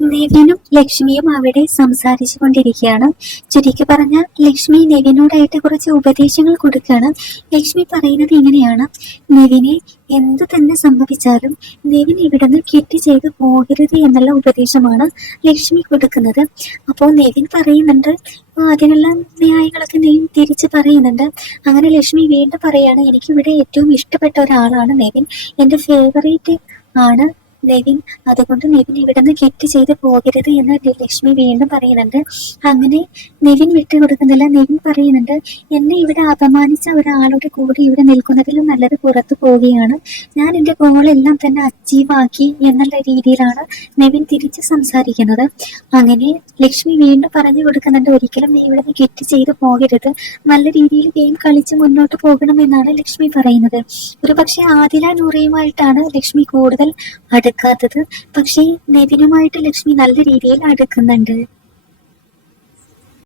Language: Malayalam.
നെവിനും ലക്ഷ്മിയും അവിടെ സംസാരിച്ചു കൊണ്ടിരിക്കുകയാണ്. ചുരുക്കി പറഞ്ഞ ലക്ഷ്മി നെവിനോടായിട്ട് കുറച്ച് ഉപദേശങ്ങൾ കൊടുക്കുകയാണ്. ലക്ഷ്മി പറയുന്നത് ഇങ്ങനെയാണ്. നെവിനെ എന്ത് തന്നെ സംഭവിച്ചാലും നെവിൻ ഇവിടുന്ന് കിറ്റ് ചെയ്ത് പോകരുത് എന്നുള്ള ഉപദേശമാണ് ലക്ഷ്മി കൊടുക്കുന്നത്. അപ്പോൾ നെവിൻ പറയുന്നുണ്ട് "ആ, അതിനുള്ള ന്യായങ്ങളൊക്കെ നെവിൻ തിരിച്ച് പറയുന്നുണ്ട്. അങ്ങനെ ലക്ഷ്മി വീണ്ടും പറയുകയാണ് എനിക്ക് ഇവിടെ ഏറ്റവും ഇഷ്ടപ്പെട്ട ഒരാളാണ് നെവിൻ എന്റെ ഫേവറേറ്റ് ആണ് നെവിൻ. അതുകൊണ്ട് നെവിൻ ഇവിടുന്ന് കിറ്റ് ചെയ്ത് പോകരുത് എന്ന് ലക്ഷ്മി വീണ്ടും പറയുന്നുണ്ട്. അങ്ങനെ നെവിൻ വിട്ടു കൊടുക്കുന്നില്ല. നെവിൻ പറയുന്നുണ്ട് എന്നെ ഇവിടെ അപമാനിച്ച ഒരാളുടെ കൂടെ ഇവിടെ നിൽക്കുന്നതിലും നല്ലത് പുറത്തു പോവുകയാണ്. ഞാൻ എന്റെ ഗോളെല്ലാം തന്നെ അച്ചീവ് ആക്കി എന്നുള്ള രീതിയിലാണ് നെവിൻ തിരിച്ച് സംസാരിക്കുന്നത്. അങ്ങനെ ലക്ഷ്മി വീണ്ടും പറഞ്ഞു കൊടുക്കുന്നുണ്ട് ഒരിക്കലും നീ ഇവിടെ കെറ്റ് ചെയ്ത് പോകരുത്. നല്ല രീതിയിൽ ഗെയിം കളിച്ച് മുന്നോട്ട് പോകണം എന്നാണ് ലക്ഷ്മി പറയുന്നത്. ഒരു പക്ഷേ ആദില നൂറയുമായിട്ടാണ് ലക്ഷ്മി കൂടുതൽ അടുക്കാത്തത് പക്ഷേ നെവിനുമായിട്ട് ലക്ഷ്മി നല്ല രീതിയിൽ അടുക്കുന്നുണ്ട്.